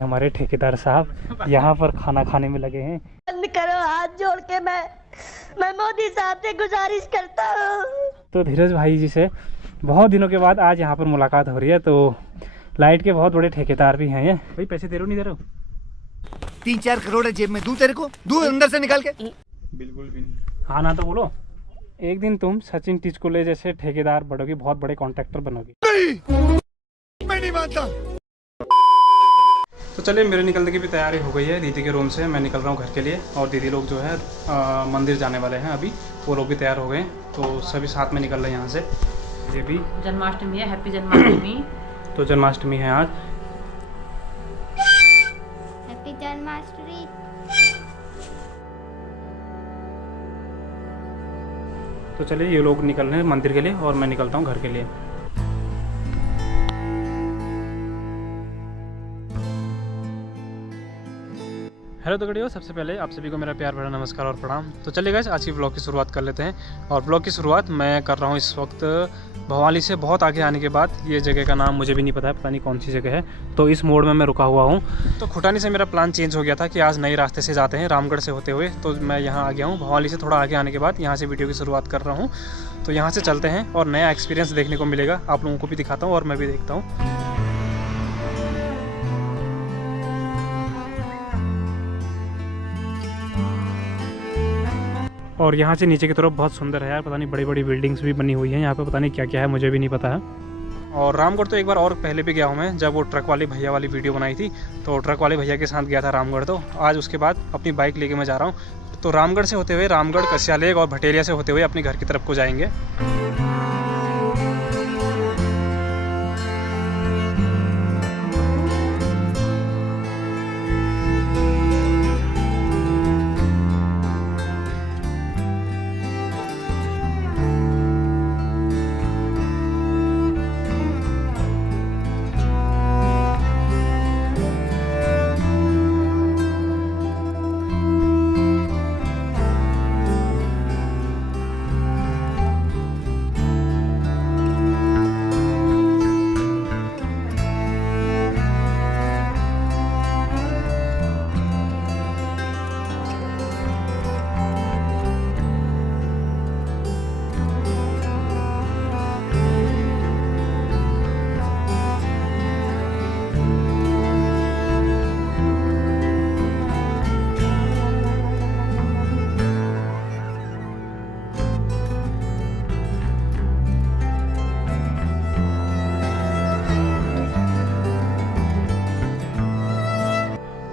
हमारे ठेकेदार साहब यहाँ पर खाना खाने में लगे हैं। बंद करो, हाथ जोड़ के मैं मोदी साहब से गुजारिश करता हूँ। तो धीरज भाई जी से बहुत दिनों के बाद आज यहाँ पर मुलाकात हो रही है। तो लाइट के बहुत बड़े ठेकेदार भी हैं ये। भाई पैसे दे रहे हो नहीं दे रहे हो? 3-4 करोड़ है जेब में, दूं तेरे को, दूं अंदर से निकाल के। बिल्कुल भी नहीं। हाँ ना तो बोलो। एक दिन तुम सचिन टिचकुले जैसे ठेकेदार बनोगी, बहुत बड़े कॉन्ट्रैक्टर बनोगी। मैं नहीं मानता। तो चलिए, मेरे निकलने की भी तैयारी हो गई है। दीदी के रूम से मैं निकल रहा हूँ घर के लिए, और दीदी लोग जो है मंदिर जाने वाले हैं अभी। वो लोग भी तैयार हो गए, तो सभी साथ में निकल रहे हैं यहाँ से। ये भी जन्माष्टमी है, हैप्पी जन्माष्टमी। तो जन्माष्टमी है आज। हैप्पी जन्माष्टमी। तो चलिए, ये लोग निकल रहे हैं मंदिर के लिए और मैं निकलता हूँ घर के लिए। हेलो तो गड़ियों, सबसे पहले आप सभी को मेरा प्यार भरा नमस्कार और प्रणाम। तो चलिए गाइस, आज की व्लॉग की शुरुआत कर लेते हैं। और व्लॉग की शुरुआत मैं कर रहा हूँ इस वक्त भवाली से बहुत आगे आने के बाद। ये जगह का नाम मुझे भी नहीं पता है, पता नहीं कौन सी जगह है। तो इस मोड़ में मैं रुका हुआ हूँ। तो खुटानी से मेरा प्लान चेंज हो गया था कि आज नए रास्ते से जाते हैं, रामगढ़ से होते हुए। तो मैं यहाँ आ गया हूँ भवाली से थोड़ा आगे आने के बाद, यहाँ से वीडियो की शुरुआत कर रहा हूँ। तो यहाँ से चलते हैं और नया एक्सपीरियंस देखने को मिलेगा, आप लोगों को भी दिखाता हूँ और मैं भी देखता हूँ। और यहाँ से नीचे की तरफ बहुत सुंदर है यार, पता नहीं बड़ी बड़ी बिल्डिंग्स भी बनी हुई हैं यहाँ पे, पता नहीं क्या क्या है, मुझे भी नहीं पता है। और रामगढ़ तो एक बार और पहले भी गया हूँ मैं, जब वो ट्रक वाले भैया वाली वीडियो बनाई थी। तो ट्रक वाले भैया के साथ गया था रामगढ़। तो आज उसके बाद अपनी बाइक लेके मैं जा रहा हूँ। तो रामगढ़ से होते हुए रामगढ़, कस्या लेक और भटेरिया से होते हुए अपने घर की तरफ को जाएंगे।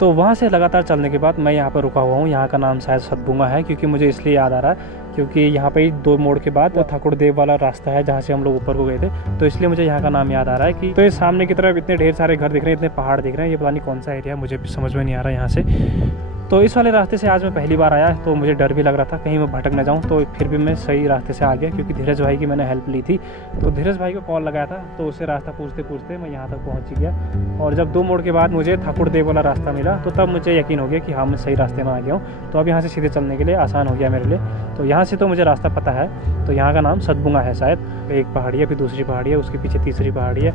तो वहाँ से लगातार चलने के बाद मैं यहाँ पर रुका हुआ हूँ। यहाँ का नाम शायद सतबुंगा है, क्योंकि मुझे इसलिए याद आ रहा है क्योंकि यहाँ पे 2 मोड़ के बाद ठाकुर देव वाला रास्ता है जहाँ से हम लोग ऊपर को गए थे। तो इसलिए मुझे यहाँ का नाम याद आ रहा है कि तो ये सामने की तरफ इतने ढेर सारे घर दिख रहे हैं, इतने पहाड़ दिख रहे हैं। ये पता नहीं कौन सा एरिया है, मुझे भी समझ में नहीं आ रहा है यहाँ से। तो इस वाले रास्ते से आज मैं पहली बार आया, तो मुझे डर भी लग रहा था कहीं मैं भटक ना जाऊँ। तो फिर भी मैं सही रास्ते से आ गया, क्योंकि धीरज भाई की मैंने हेल्प ली थी। तो धीरज भाई को कॉल लगाया था, तो उससे रास्ता पूछते पूछते मैं यहाँ तक पहुँच गया। और जब 2 मोड़ के बाद मुझे ठाकुर देव वाला रास्ता मिला, तो तब मुझे यकीन हो गया कि हाँ, मैं सही रास्ते में आ गया हूँ। तो अब यहाँ से सीधे चलने के लिए आसान हो गया मेरे लिए। तो यहाँ से तो मुझे रास्ता पता है। तो यहाँ का नाम सतबुंगा है शायद। एक पहाड़ी है, फिर दूसरी पहाड़ी है, उसके पीछे तीसरी पहाड़ी है,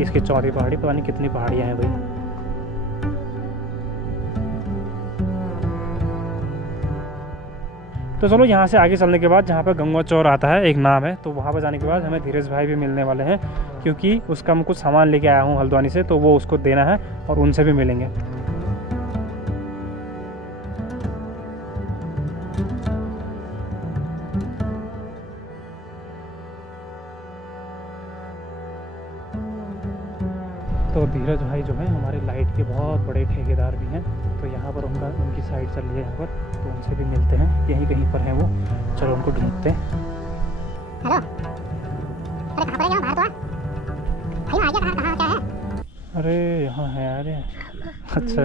इसकी चौथी पहाड़ी, पता नहीं कितनी पहाड़ियाँ हैं भाई। तो चलो, यहाँ से आगे चलने के बाद जहाँ पर गंगा चौर आता है, एक नाम है, तो वहाँ पर जाने के बाद हमें धीरज भाई भी मिलने वाले हैं, क्योंकि उसका मैं कुछ सामान लेके आया हूँ हल्द्वानी से, तो वो उसको देना है और उनसे भी मिलेंगे। तो धीरज भाई जो है हमारे लाइट के बहुत बड़े ठेकेदार भी हैं। तो यहाँ पर उनकी साइड चल रही है यहाँ पर, तो उनसे भी मिलते हैं, यहीं कहीं पर हैं वो। चलो उनको ढूंढते हैं। हेलो, अरे कहाँ पर है? यहाँ बाहर तो है। भाई आ गया, कहाँ क्या है? अरे यहाँ है। अरे अच्छा,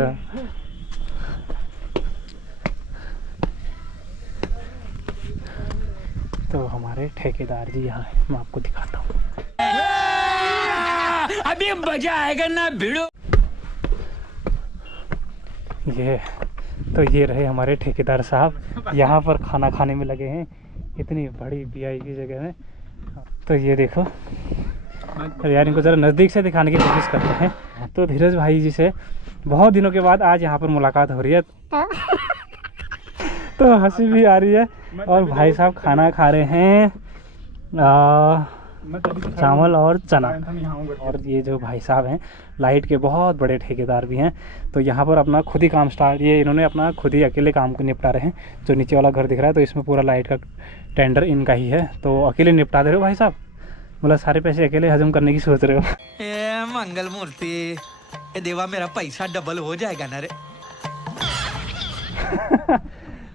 तो हमारे ठेकेदार जी यहाँ है, मैं आपको दिखाता हूँ। अभी मजा आएगा ना भिड़ो। ये रहे हमारे ठेकेदार साहब, यहाँ पर खाना खाने में लगे हैं, इतनी बड़ी VIP जगह में। तो ये देखो, और यार इनको ज़रा नज़दीक से दिखाने की कोशिश करते हैं। तो धीरज भाई जी से बहुत दिनों के बाद आज यहाँ पर मुलाकात हो रही है, तो हंसी भी आ रही है। और भाई साहब खाना खा रहे हैं चावल और चना। और ये जो भाई साहब हैं लाइट के बहुत बड़े ठेकेदार भी हैं, तो यहाँ पर अपना खुद ही काम स्टार्ट, ये इन्होंने अपना खुद ही अकेले काम को निपटा रहे हैं। जो नीचे वाला घर दिख रहा है तो इसमें पूरा लाइट का टेंडर इनका ही है, तो अकेले निपटा दे रहे हो भाई साहब, मतलब सारे पैसे अकेले हजम करने की सोच रहे हो। ए मंगल मूर्ति, ए देवा मेरा पैसा डबल हो जाएगा ना रे।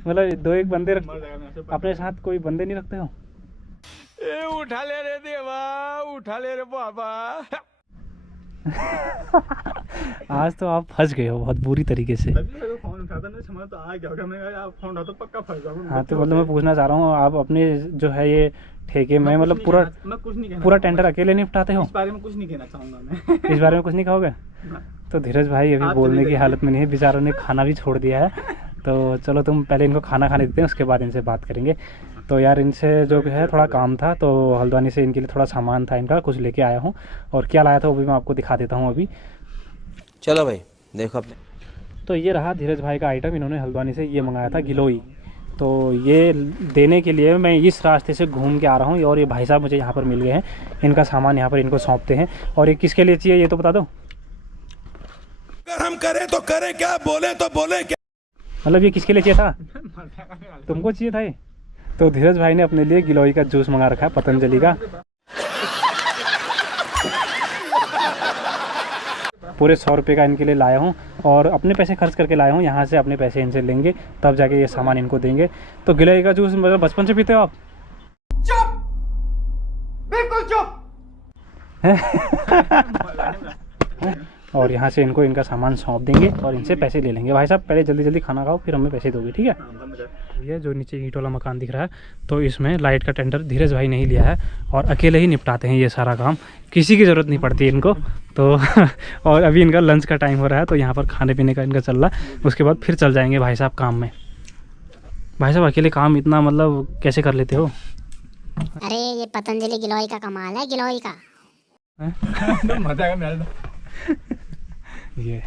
मतलब दो एक बंदे अपने साथ, कोई बंदे नहीं रखते हो? ए उठा ले रे देवा, उठा ले रे बाबा। आज तो आप फंस गए हो बहुत बुरी तरीके से। फोन उठाता नहीं समझ तो आ गया होगा, मैं आप फोन उठाता पक्का फंस जाऊंगा। हाँ, तो मतलब मैं पूछना चाह रहा हूँ, आप अपने जो है ये ठेके में मतलब पूरा मैं कुछ नहीं कहना, पूरा टेंडर अकेले निपटाते हो? इस बारे में कुछ नहीं कहना चाहूंगा मैं। इस बारे में कुछ नहीं कहोगे? तो धीरज भाई अभी बोलने की हालत में नहीं है, बेचारों ने खाना भी छोड़ दिया है। तो चलो तुम पहले इनको खाना खाने देते हैं, उसके बाद इनसे बात करेंगे। तो यार इनसे जो है थोड़ा काम था, तो हल्द्वानी से इनके लिए थोड़ा सामान था इनका, कुछ लेके आया हूँ, और क्या लाया था वो भी मैं आपको दिखा देता हूँ अभी। चलो भाई देखो अपने। तो ये रहा धीरज भाई का आइटम, इन्होंने हल्द्वानी से ये मंगाया था गिलोई। तो ये देने के लिए मैं इस रास्ते से घूम के आ रहा हूँ, और ये भाई साहब मुझे यहाँ पर मिल गए हैं, इनका सामान यहाँ पर इनको सौंपते हैं। और ये किसके लिए चाहिए ये तो बता दो। अगर हम करें तो करें क्या, बोले तो बोले क्या, मतलब ये किसके लिए चाहिए था? तुमको चाहिए था ये? तो धीरज भाई ने अपने लिए गिलोई का जूस मंगा रखा है पतंजलि का, पूरे 100 रुपये का इनके लिए लाया हूँ, और अपने पैसे खर्च करके लाया हूँ। यहाँ से अपने पैसे इनसे लेंगे तब जाके ये सामान इनको देंगे। तो गिलोई का जूस मतलब बचपन से पीते हो आप? चुप, बिल्कुल चुप। और यहाँ से इनको इनका सामान सौंप देंगे और इनसे पैसे ले लेंगे। भाई साहब पहले जल्दी जल्दी खाना खाओ, फिर हमें पैसे दोगे, ठीक है? ये जो नीचे ईंट वाला मकान दिख रहा है, तो इसमें लाइट का टेंडर धीरज भाई ने ही लिया है, और अकेले ही निपटाते हैं ये सारा काम, किसी की ज़रूरत नहीं पड़ती इनको। तो और अभी इनका लंच का टाइम हो रहा है, तो यहाँ पर खाने पीने का इनका चल रहा है, उसके बाद फिर चल जाएंगे भाई साहब काम में। भाई साहब अकेले काम इतना मतलब कैसे कर लेते हो? अरे ये पतंजलि गिलोई का कमाल है, गिलोई का। मजा आएगा मेरा। ये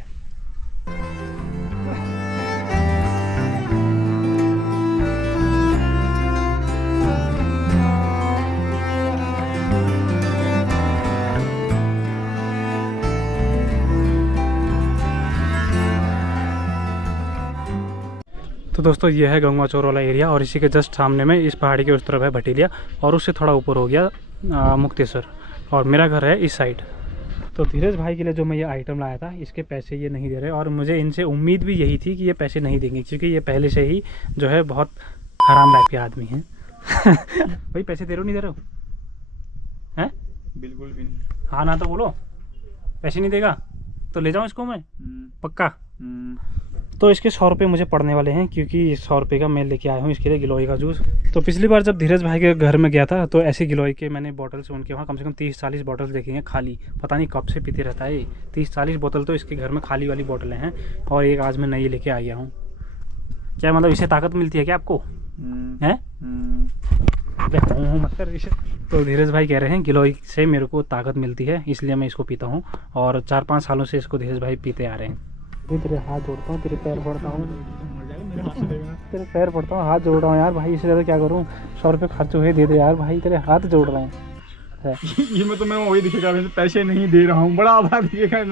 तो दोस्तों ये है गंगवा चौर वाला एरिया, और इसी के जस्ट सामने में इस पहाड़ी के उस तरफ है भटीलिया, और उससे थोड़ा ऊपर हो गया मुक्तेश्वर, और मेरा घर है इस साइड। तो धीरज भाई के लिए जो मैं ये आइटम लाया था, इसके पैसे ये नहीं दे रहे, और मुझे इनसे उम्मीद भी यही थी कि ये पैसे नहीं देंगे, क्योंकि ये पहले से ही जो है बहुत हराम टाइप के आदमी हैं। भाई पैसे दे रहे हो नहीं दे रहे हो? हैं? बिल्कुल भी नहीं। हाँ ना तो बोलो। पैसे नहीं देगा तो ले जाऊँ इसको मैं, पक्का? तो इसके 100 रुपये मुझे पड़ने वाले हैं, क्योंकि 100 रुपये का मैं लेके आया हूँ इसके लिए गिलोई का जूस। तो पिछली बार जब धीरज भाई के घर में गया था, तो ऐसे गिलोई के मैंने बॉटल्स उनके वहाँ कम से कम 30-40 बॉटल्स देखी हैं खाली, पता नहीं कब से पीते रहता है। 30-40 बोतल तो इसके घर में खाली वाली बोतलें हैं, और एक आज मैं नई लेके आया हूँ। क्या मतलब इससे ताकत मिलती है क्या आपको? हैं? मत कर इसे। तो धीरज भाई कह रहे हैं गिलोई से मेरे को ताकत मिलती है, इसलिए मैं इसको पीता हूँ, और 4-5 सालों से इसको धीरज भाई पीते आ रहे हैं। तेरे हाथ जोड़ता हूँ, तेरे पैर पड़ता हूँ, तेरे पैर पड़ता हूँ, हाथ जोड़ रहा हूँ यार भाई, इससे ज़्यादा क्या करूँ? 100 रुपये खर्च हुए, दे दे यार भाई, तेरे हाथ जोड़ रहे हैं। ये मैं तो मैं वही दिखेगा, पैसे नहीं दे रहा हूँ, बड़ा आभार दिखेगा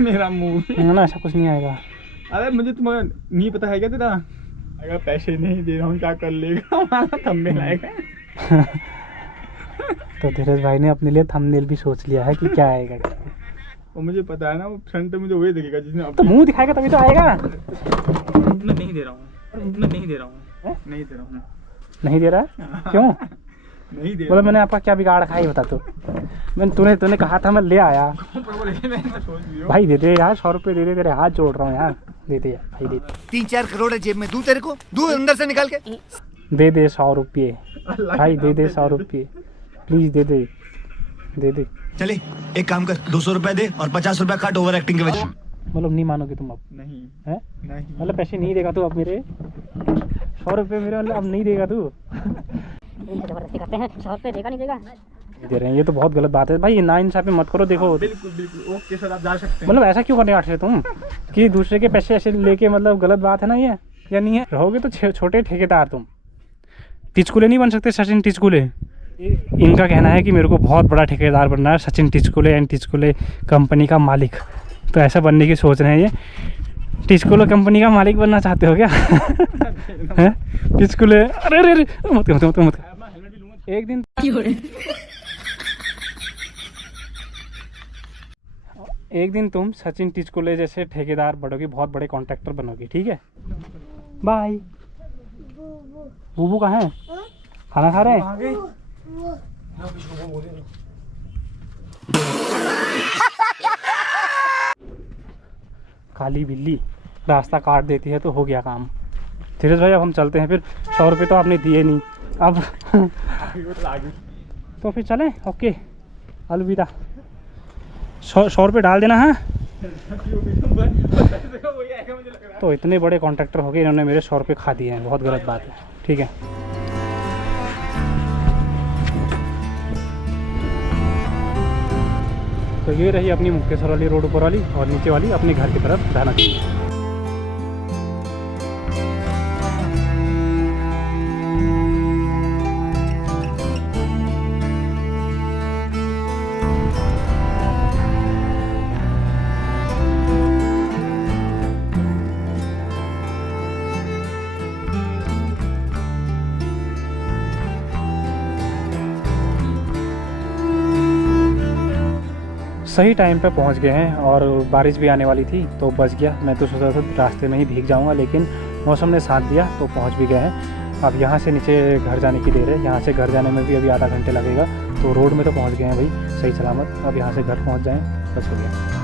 मेरा मुंह। ना ऐसा कुछ नहीं आएगा। अरे मुझे तुम्हें नहीं पता है क्या तेरा? अगर पैसे नहीं दे रहा हूँ क्या कर लेगा, हमारा थंबनेल आएगा। तो धीरज भाई ने अपने लिए थंबनेल भी सोच लिया है कि क्या आएगा। वो मुझे पता है ना, वो फ्रंट पे मुझे वही दिखेगा जिसने तो मुंह दिखाएगा तभी तो आएगा। मैं नहीं दे रहा हूँ, मैं नहीं दे रहा हूँ, नहीं दे रहा हूँ। नहीं दे रहा? क्यों नहीं दे? बोला मैंने आपका क्या बिगाड़ रखा है बता। तो मैंने तूने कहा था मैं ले आया। भाई दे दे यार, 100 रुपये दे दे, तेरे हाथ जोड़ रहा हूँ यार, दे दे भाई दे। 3-4 करोड़ है जेब में, दूं तेरे को, दूं अंदर से निकाल के। दे दे 100 रुपये भाई, दे दे 100 रुपये प्लीज, दे दे दे दे। चले एक काम कर, 200 रुपए दे और 50 रुपए काट ओवर एक्टिंग के वजह। मतलब नहीं मानोगे तुम अब? नहीं है? नहीं, मतलब पैसे नहीं देगा तू अब मेरे? 100 रुपये मेरे, मतलब अब नहीं देगा तू? जबरदस्ती करते हैं, 100 रुपये देगा नहीं देगा? दे रहे हैं, ये तो बहुत गलत बात है भाई, ना इंसाफी मत करो। देखो बिल्कुल बिल्कुल ओके सर, आप जा सकते हैं। मतलब ऐसा क्यों करने आते हो तुम कि दूसरे के पैसे ऐसे लेके, मतलब गलत बात है ना ये, या नहीं है? रहोगे तो छोटे ठेकेदार तुम, टिचकुले नहीं बन सकते, सचिन टिचकुले। इनका कहना है कि मेरे को बहुत बड़ा ठेकेदार बनना है, सचिन टिचकुले एंड टिचकुले कंपनी का मालिक। तो ऐसा बनने की सोच रहे हैं ये। टिचकुले कंपनी का मालिक बनना चाहते हो क्या? हैं टिचकुले? अरे अरे अरे मत मत मत मत। एक दिन तुम सचिन टिचकुले जैसे ठेकेदार बनोगी, बहुत बड़े कॉन्ट्रैक्टर बनोगी, ठीक है? बाय। बूबू कहाँ है? खाना खा रहे हैं? काली बिल्ली रास्ता काट देती है तो हो गया काम। धीरज भाई अब हम चलते हैं फिर। 100 रुपये तो आपने दिए नहीं, अब तो फिर चलें। ओके अलविदा। 100 रुपये डाल देना। हाँ तो इतने बड़े कॉन्ट्रैक्टर हो गए, इन्होंने मेरे 100 रुपये खा दिए हैं, बहुत गलत बात है। ठीक है तो ये रही अपनी मुक्तेश्वर वाली रोड, ऊपर वाली, और नीचे वाली अपने घर की तरफ जाना चाहिए। सही टाइम पे पहुंच गए हैं और बारिश भी आने वाली थी तो बच गया। मैं तो सोचा था रास्ते में ही भीग जाऊंगा, लेकिन मौसम ने साथ दिया तो पहुंच भी गए हैं। अब यहाँ से नीचे घर जाने की देर है, यहाँ से घर जाने में भी अभी आधा घंटे लगेगा। तो रोड में तो पहुंच गए हैं भाई सही सलामत। अब यहाँ से घर पहुँच जाएँ, बस हो गया।